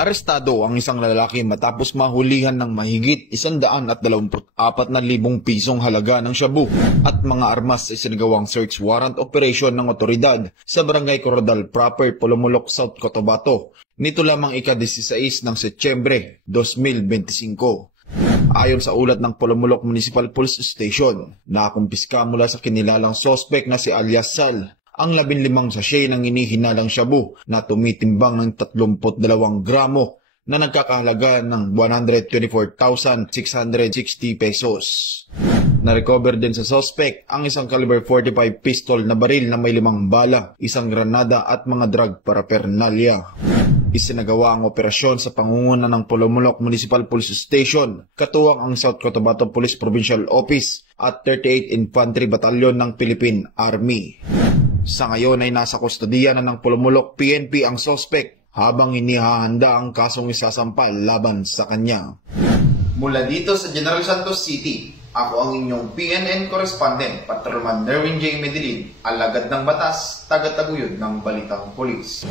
Arestado ang isang lalaki matapos mahulihan ng mahigit 124,000 pisong halaga ng shabu at mga armas sa isinagawang search warrant operation ng otoridad sa Barangay Corradal Proper, Polomolok, South Cotabato. Nito lamang ika-16 ng Setyembre 2025. Ayon sa ulat ng Polomolok Municipal Police Station, nakumpiska mula sa kinilalang sospek na si alias Sal ang 15 sachet ng inihinalang shabu na tumitimbang ng 32 gramo na nagkakahalaga ng 124,660 pesos. Na-recover din sa suspect ang isang caliber 45 pistol na baril na may 5 bala, isang granada at mga drug paraphernalia. Isinagawa ang operasyon sa pangunguna ng Polomolok Municipal Police Station, katuwang ang South Cotabato Police Provincial Office at 38 Infantry Battalion ng Philippine Army. Sa ngayon ay nasa kustodiya na ng Polomolok PNP ang suspect habang inihahanda ang kasong isasampal laban sa kanya. Mula dito sa General Santos City, ako ang inyong PNN correspondent, Patrolman Derwin J. Medellin, alagad ng batas, taga-taguyod ng Balitang Pulis.